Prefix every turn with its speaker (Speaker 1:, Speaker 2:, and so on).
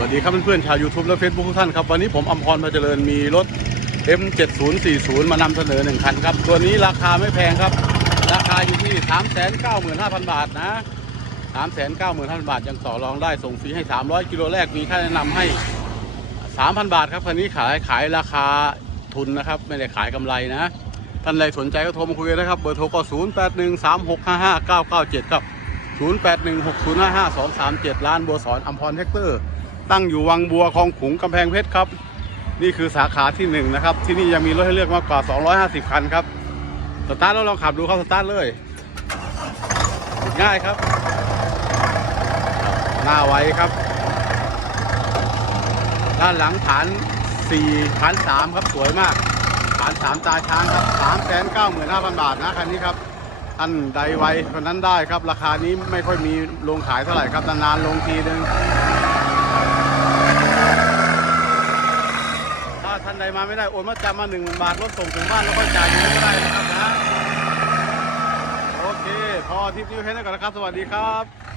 Speaker 1: วัสดีครับเพื่อนๆชาว YouTube และ Facebook ทุกท่านครับ วันนี้ผมอมพรมาเจริญมีรถ M7040 มานำเสนอหนึ่งคันครับ ตัวนี้ราคาไม่แพงครับ ราคาอยู่ที่ 395,000 บาทนะ 395,000 บาท ยังต่อรองได้ส่งฟรีให้ 300 กิโลแรกมีค่าแนะนำให้ 3,000 บาทครับคันนี้ขายขายราคาทุนนะครับ ไม่ได้ขายกำไรนะท่านใดสนใจก็โทรมาคุยกันนะครับเบอร์โทรก็0813655997ครับ0816055237ร้านบัวสอนอัมพรแท็กเตอร์ ตั้งอยู่วังบัวคลองขุงกำแพงเพชรครับ นี่คือสาขาที่หนึ่งนะครับ ที่นี่ยังมีรถให้เลือกมากกว่า 250 คันครับ สตาร์ทแล้วลองขับดูครับสตาร์ทเลยง่ายครับ หน้าไว้ครับ ด้านหลังฐาน4ฐาน3ครับสวยมากฐาน3ตาช้างครับ395,000 บาทนะคันนี้ครับท่านใดไวคนนั้นได้ครับ ราคานี้ไม่ค่อยมีลงขายเท่าไหร่ครับนานๆลงทีนึง ถ้า ท่านใดมาไม่ได้โอนมาจำมาหนึ่งบาทรถส่งถึงบ้านแล้วก็จ่ายเงินก็ได้นะครับนะโอเค พอทิปนี้แค่นี้ก่อนนะครับ สวัสดีครับ